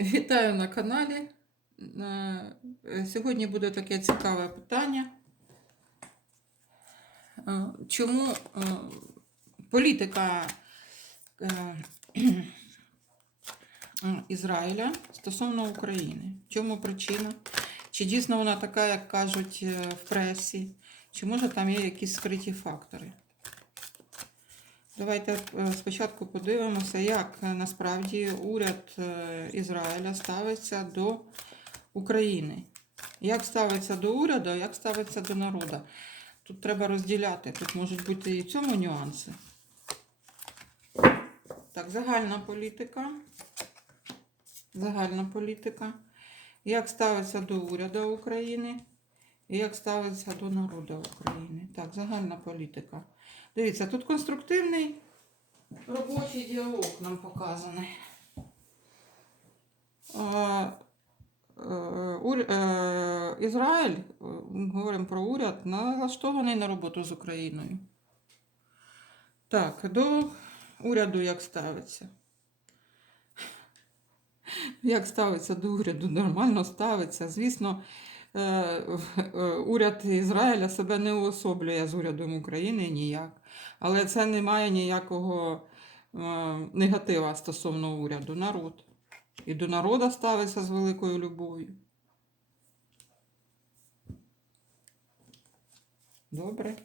Вітаю на каналі. Е, Сьогодні буде таке цікаве питання. Е, Чому е, політика Ізраїля стосовно України? Чому причина? Чи дійсно вона така, як кажуть в пресі? Чи може там є якісь скриті фактори? Давайте е, спочатку подивимося, як е, насправді уряд е, Ізраїля ставиться до України. Як ставиться до уряду, як ставиться до народу. Тут треба розділяти. Тут можуть бути і в цьому нюанси. Так, загальна політика. Загальна політика. Як ставиться до уряду України і як ставиться до народу України. Так, загальна політика. Дивіться, тут конструктивний робочий діалог нам показаний. Е, е, е, Ізраїль, говоримо про уряд, налаштований на роботу з Україною. Так, до уряду як ставиться? Як ставиться до уряду? Нормально ставиться. Звісно, уряд Ізраїля себе не уособлює з урядом України ніяк. Але це не має ніякого е, негатива стосовно уряду. Народ. І до народу ставиться з великою любов'ю. Добре.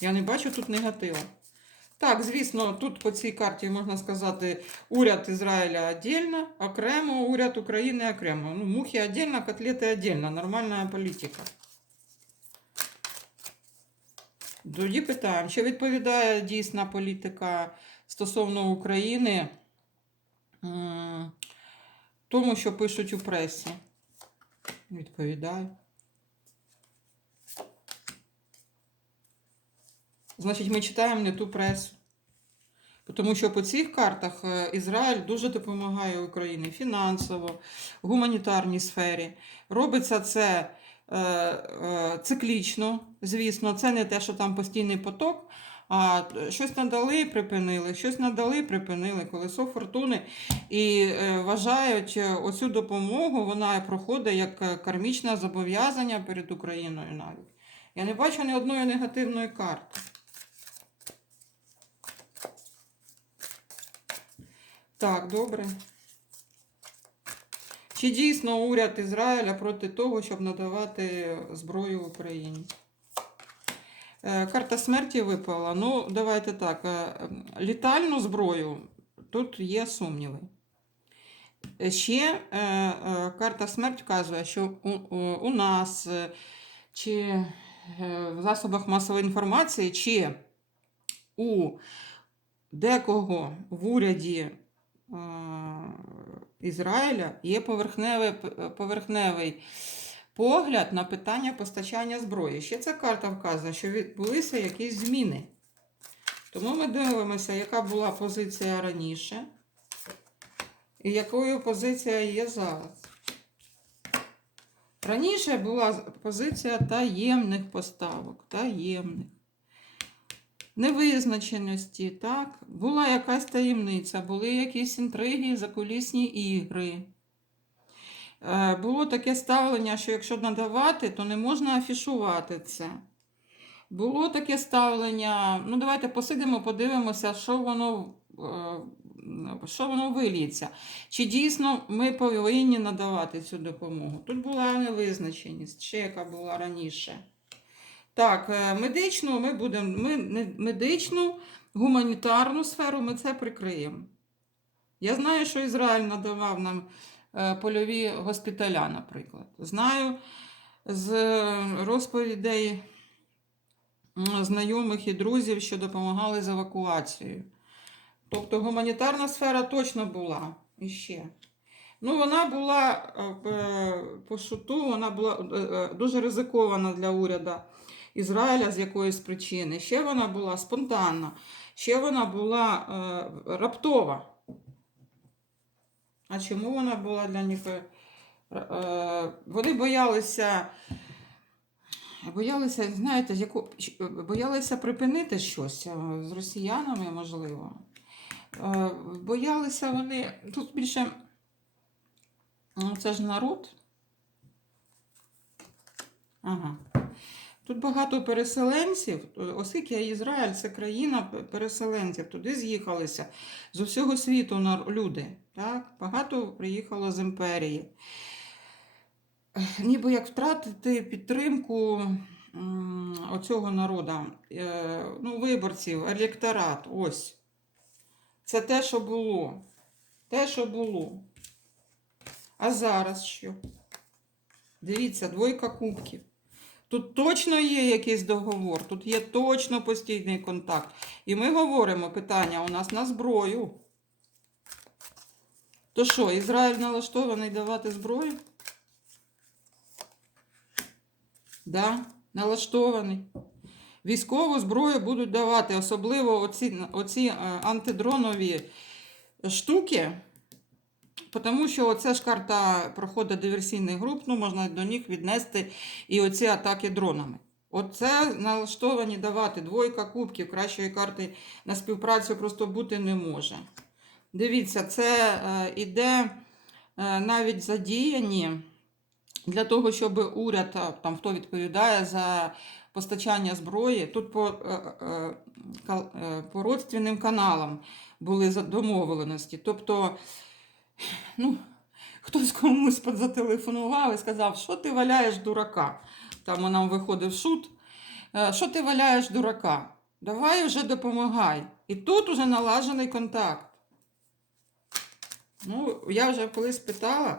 Я не бачу тут негатива. Так, звісно, тут по цій карті можна сказати, уряд Ізраїля віддільно, окремо, уряд України окремо. Ну, мухи віддільно, котлети віддільно. Нормальна політика. Тоді питаємо, чи відповідає дійсна політика стосовно України тому, що пишуть у пресі? Відповідає. Значить, ми читаємо не ту пресу. Тому що по цих картах е, Ізраїль дуже допомагає Україні фінансово, в гуманітарній сфері. Робиться це циклічно, звісно, це не те, що там постійний поток, а щось надали, припинили, щось надали, припинили, колесо фортуни. І е, вважають е, оцю допомогу, вона проходить як е, кармічне зобов'язання перед Україною навіть. Я не бачу ні одної негативної карти. Так, добре. Чи дійсно уряд Ізраїля проти того, щоб надавати зброю Україні? Е, Карта смерті випала. Ну, давайте так. е, Літальну зброю тут є сумніви. Ще е, карта смерть вказує, що у, нас чи в засобах масової інформації, чи у декого в уряді Ізраїля є поверхневий, поверхневий погляд на питання постачання зброї. Ще ця карта вказує, що відбулися якісь зміни. Тому ми дивимося, яка була позиція раніше і якою позиція є зараз. Раніше була позиція таємних поставок, таємних невизначеності, так? Була якась таємниця, були якісь інтриги, закулісні ігри. Е, Було таке ставлення, що якщо надавати, то не можна афішувати це. Було таке ставлення, ну давайте посидимо, подивимося, що воно, е, що воно виліється. Чи дійсно ми повинні надавати цю допомогу? Тут була невизначеність, ще яка була раніше. Так, е, медичну ми будемо, ми медичну, гуманітарну сферу ми це прикриємо. Я знаю, що Ізраїль надавав нам е, польові госпіталя, наприклад. Знаю з розповідей знайомих і друзів, що допомагали з евакуацією. Тобто гуманітарна сфера точно була іще. Ну, вона була е, по шуту, вона була дуже ризикована для уряду Ізраїля з якоїсь причини. Ще вона була спонтанна, ще вона була е, раптова. А чому вона була для них? е, е, Вони боялися, боялися, знаєте, яку, боялися припинити щось е, з росіянами, можливо. Е, Боялися вони. Тут більше ну, це ж народ. Ага. Тут багато переселенців, е, оскільки Ізраїль це країна переселенців, туди з'їхалися з усього світу люди. Так? Багато приїхало з імперії. Ніби як втратити підтримку оцього народу, е, ну, виборців, електорат, ось. Це те, що було. Те, що було. А зараз що? Дивіться, двойка кубків. Тут точно є якийсь договор, тут є точно постійний контакт. І ми говоримо питання у нас на зброю. То що, Ізраїль налаштований давати зброю? Да, налаштований. Військову зброю будуть давати, особливо оці, оці е, антидронові штуки. Тому що оце ж карта проходу диверсійних груп, ну можна до них віднести і оці атаки дронами. Оце налаштовані давати двойка кубків, кращої карти на співпрацю просто бути не може. Дивіться, це е, іде е, навіть задіяні для того, щоб уряд, там хто відповідає за постачання зброї, тут по, е, е, е, по родственним каналам були домовленості. Тобто, ну, хтось комусь зателефонував і сказав, що ти валяєш дурака. Там нам виходив шут. «Е, Що ти валяєш дурака? Давай вже допомагай. І тут уже налажений контакт. Ну, я вже колись питала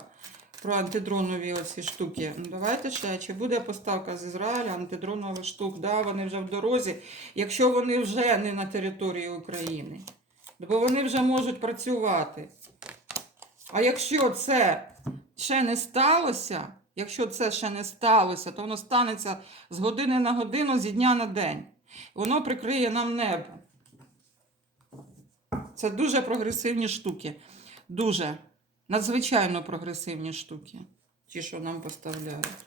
про антидронові оці штуки. Ну, давайте ще, чи буде поставка з Ізраїля антидронових штук? Да, вони вже в дорозі, якщо вони вже не на території України. Бо вони вже можуть працювати. А якщо це ще не сталося, якщо це ще не сталося, то воно станеться з години на годину, зі дня на день. Воно прикриє нам небо. Це дуже прогресивні штуки. Дуже. Надзвичайно прогресивні штуки. Ті, що нам поставляють.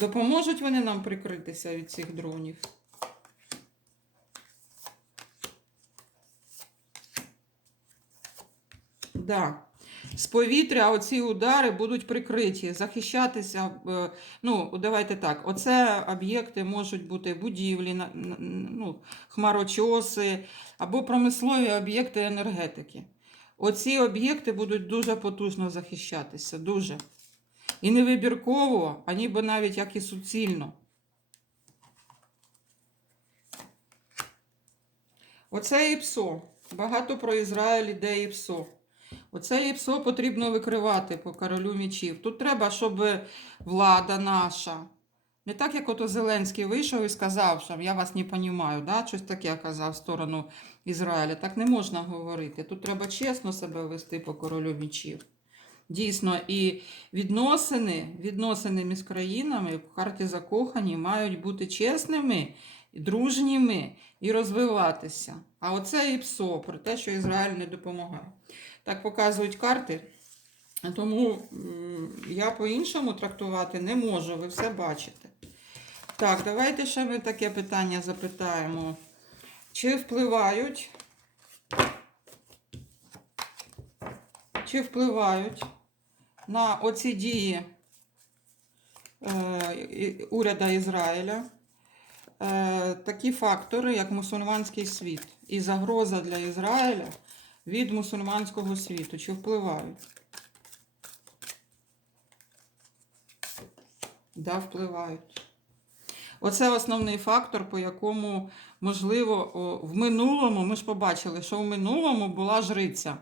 Допоможуть вони нам прикритися від цих дронів. Да. З повітря оці удари будуть прикриті, захищатися. е, Ну, давайте так. Оце об'єкти можуть бути будівлі, ну, хмарочоси або промислові об'єкти енергетики. Оці об'єкти будуть дуже потужно захищатися. Дуже. І не вибірково, а ніби навіть як і суцільно. Оце ІПСО. Багато про Ізраїль іде ІПСО. Оце ІПСО потрібно викривати по королю мічів. Тут треба, щоб влада наша. Не так, як ото Зеленський вийшов і сказав, що я вас не розумію, да? щось таке казав в сторону Ізраїля. Так не можна говорити. Тут треба чесно себе вести по королю мічів. Дійсно, і відносини, відносини між країнами в карті закохані мають бути чесними, дружніми і розвиватися. А оце і ПСО про те, що Ізраїль не допомагає. Так показують карти. Тому я по-іншому трактувати не можу, ви все бачите. Так, давайте ще ми таке питання запитаємо. Чи впливають? Чи впливають на оці дії е, уряду Ізраїля е, такі фактори, як мусульманський світ і загроза для Ізраїля від мусульманського світу? Чи впливають? Да, впливають. Оце основний фактор, по якому, можливо, в минулому ми ж побачили, що в минулому була жриця.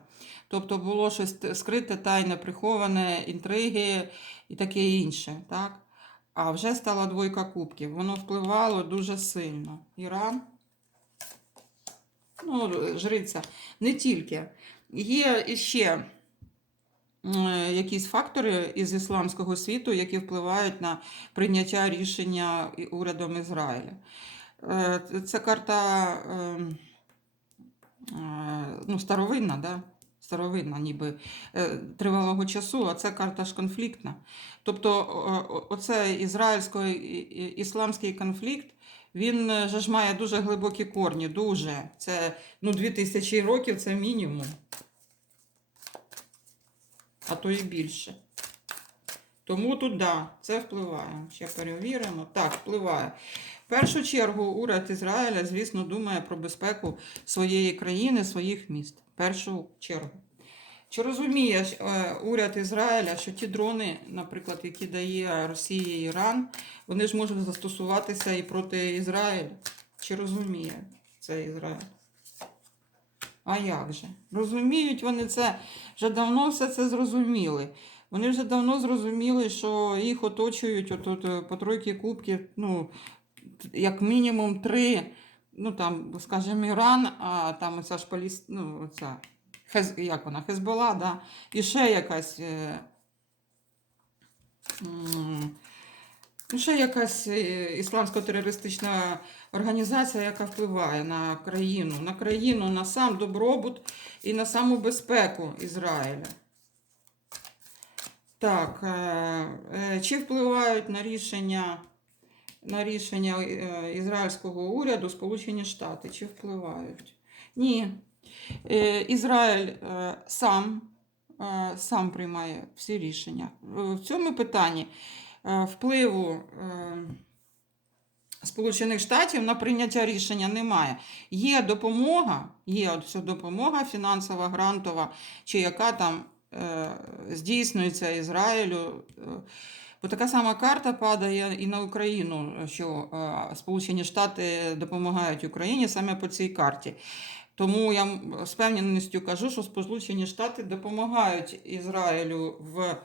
Тобто було щось скрите, тайне, приховане, інтриги і таке інше. Так? А вже стала двойка кубків. Воно впливало дуже сильно. Іран. Ну, жриця. Не тільки. Є іще е, якісь фактори із ісламського світу, які впливають на прийняття рішення урядом Ізраїля. Е, це- карта ем, е, ну, старовинна, да? старовинна, ніби тривалого часу, а це карта ж конфліктна. Тобто, оце ізраїльсько-ісламський конфлікт він е, же ж має дуже глибокі корні, дуже. Це ну, 2000 років це мінімум. А то і більше. Тому тут, да, це впливає. Ще перевіримо. Так, впливає. В першу чергу уряд Ізраїля, звісно, думає про безпеку своєї країни, своїх міст. В першу чергу. Чи розуміє е, уряд Ізраїля, що ті дрони, наприклад, які дає Росія і Іран, вони ж можуть застосуватися і проти Ізраїля? Чи розуміє це Ізраїль? А як же? Розуміють вони це, вже давно все це зрозуміли. Вони вже давно зрозуміли, що їх оточують отут е, по тройки кубків, ну, як мінімум три, ну там, скажімо, Іран, а там оця ж Паліс, ну, оця, Хез, як вона, Хезбола, да? і ще якась. Е, ще якась е, ісламсько-терористична організація, яка впливає на країну, на країну, на сам добробут і на саму безпеку Ізраїля. Так, е, чи впливають на рішення, на рішення ізраїльського уряду Сполучені Штати? Чи впливають? Ні. Е, Ізраїль е, сам, е, сам приймає всі рішення. В цьому питанні впливу Сполучених Штатів на прийняття рішення немає. Є допомога, є допомога фінансова, грантова, чи яка там здійснюється Ізраїлю. Бо така сама карта падає і на Україну, що Сполучені Штати допомагають Україні саме по цій карті. Тому я з певненістю кажу, що Сполучені Штати допомагають Ізраїлю в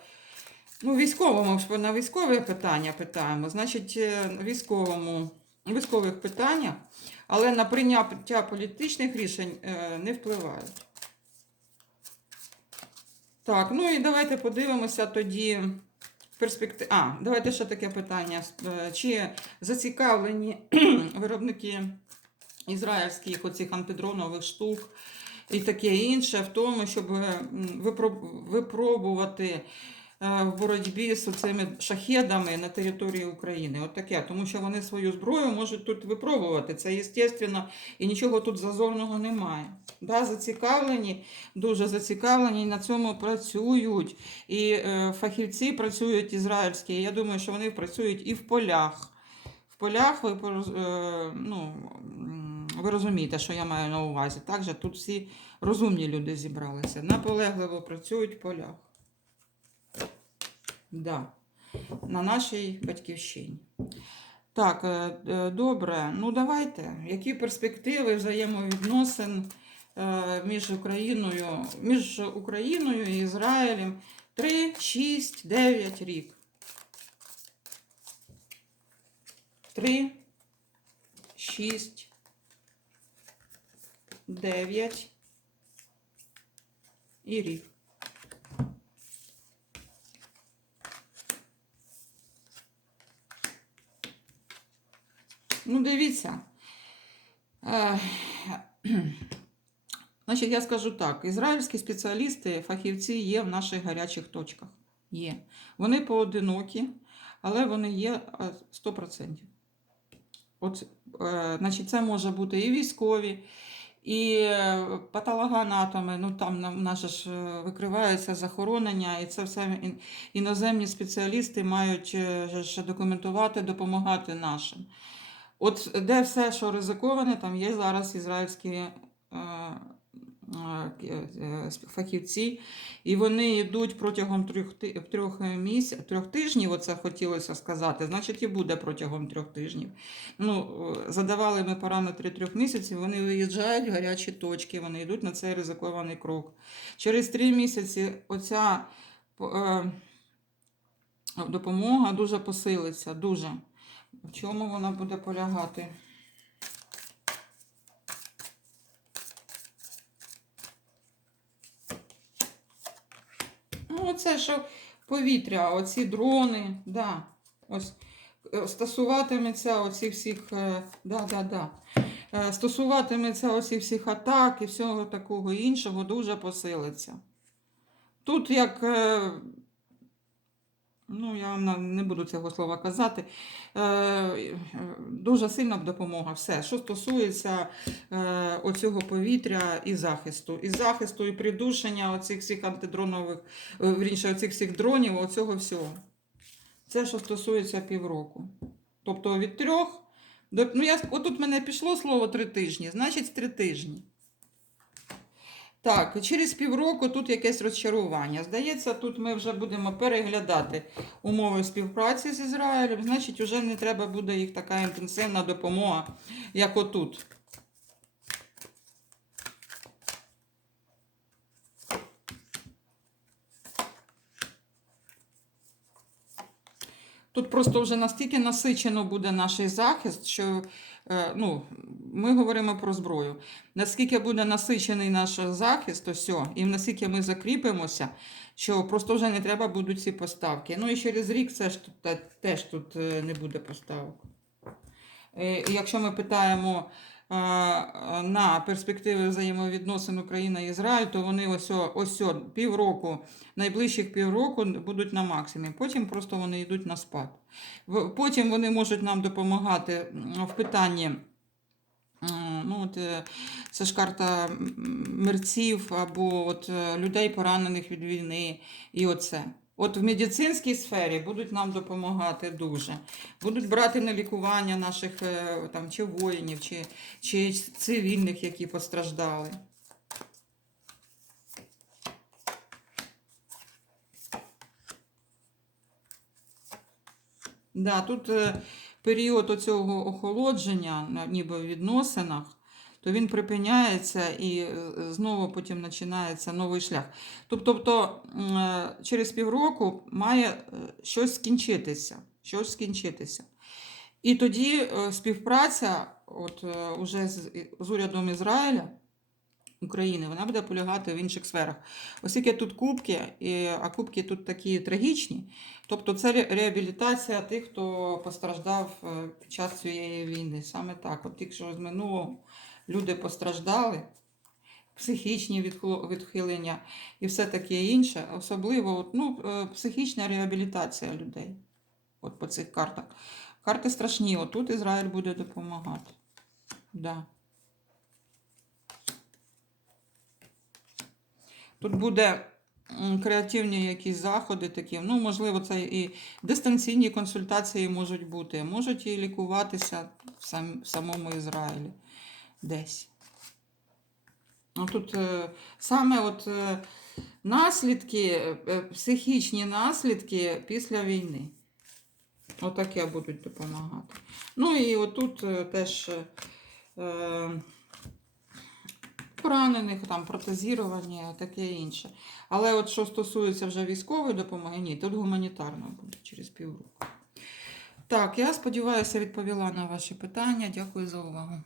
ну, військовому, на військове питання питаємо, значить, е, військовому, військових питаннях, але на прийняття політичних рішень е, не впливають. Так, ну і давайте подивимося тоді перспектив. А, давайте ще таке питання. Е, Чи зацікавлені виробники ізраїльських оцих антидронових штук і таке інше в тому, щоб е, випробувати е, в боротьбі з цими шахедами на території України. От таке, тому що вони свою зброю можуть тут випробувати. Це естественно, і нічого тут зазорного немає. Да, зацікавлені, дуже зацікавлені, і на цьому працюють. І е, фахівці працюють ізраїльські. Я думаю, що вони працюють і в полях. В полях ви, е, ну, ви розумієте, що я маю на увазі. Так же тут всі розумні люди зібралися. Наполегливо працюють в полях. Да. На нашій батьківщині. Так, е, е, добре. Ну давайте. Які перспективи взаємовідносин е, між Україною, між Україною і Ізраїлем 3, 6, 9 рік. 3, 6, 9 і рік. Ну, дивіться. Е, Значить, я скажу так: ізраїльські спеціалісти, фахівці є в наших гарячих точках. Є. Вони поодинокі, але вони є е, 100%. От, е, значить, це може бути і військові, і е, патологоанатоми, ну там в нас ж викриваються захоронення, і це все іноземні спеціалісти мають е, ж документувати, допомагати нашим. От де все, що ризиковане, там є зараз ізраїльські е, е, е, фахівці, і вони йдуть протягом трьох, трьох, місяців, трьох тижнів, оце хотілося сказати, значить і буде протягом трьох тижнів. Ну, е, задавали ми параметри трьох місяців, вони виїжджають в гарячі точки, вони йдуть на цей ризикований крок. Через три місяці оця е, допомога дуже посилиться, дуже. В чому вона буде полягати? Ну, оце що повітря, оці дрони, да. Ось е, стосуватиметься оцих всіх, е, да, да, да. Е, Стосуватиметься оцих всіх атак і всього такого іншого дуже посилиться. Тут як Ну, я вам не буду цього слова казати. Е, е, дуже сильна б допомога. Все, що стосується е, оцього повітря і захисту. І захисту, і придушення оцих всіх антидронових, е, вірніше, оцих всіх дронів, оцього всього. Це що стосується півроку. Тобто від трьох до. Ну, я, отут мене пішло слово три тижні, значить три тижні. Так, через півроку тут якесь розчарування. Здається, тут ми вже будемо переглядати умови співпраці з Ізраїлем, значить, вже не треба буде їх така інтенсивна допомога, як отут. Тут просто вже настільки насичено буде наш захист, що е, ну, ми говоримо про зброю. Наскільки буде насичений наш захист, то все, і наскільки ми закріпимося, що просто вже не треба будуть ці поставки. Ну і через рік це ж тут, теж тут е, не буде поставок. Е, і Якщо ми питаємо е, на перспективи взаємовідносин Україна і Ізраїль, то вони ось ось півроку, найближчих півроку будуть на максимумі. Потім просто вони йдуть на спад. Потім вони можуть нам допомагати в питанні. М, Ну, от, е, це ж карта мерців або от, е, людей, поранених від війни. І оце. От в медицинській сфері будуть нам допомагати дуже. Будуть брати на лікування наших е, там, чи воїнів, чи, чи цивільних, які постраждали. Да, тут е, період оцього охолодження, ніби в відносинах, то він припиняється і е, знову потім починається новий шлях. Тобто, е, через півроку має е, щось скінчитися. Щось скінчитися. І тоді співпраця от, уже з, з урядом Ізраїля. України, вона буде полягати в інших сферах. Оскільки тут кубки, а кубки тут такі трагічні, тобто це реабілітація тих, хто постраждав е, під час цієї війни. Саме так. От якщо з минулого люди постраждали, психічні відхилення і все таке інше, особливо ну, е, психічна реабілітація людей. От по цих картах. Карти страшні, отут Ізраїль буде допомагати. Да. Тут буде креативні якісь заходи такі. Ну, можливо, це і дистанційні консультації можуть бути, можуть і лікуватися в, сам, в самому Ізраїлі десь. Ну, тут е, саме от е, наслідки, е, психічні наслідки після війни. Отаке будуть допомагати. Ну і отут теж. Е, поранених, там, протезірування, таке інше. Але от що стосується вже військової допомоги, ні, тут гуманітарно буде через півроку. Так, я сподіваюся, відповіла на ваші питання. Дякую за увагу.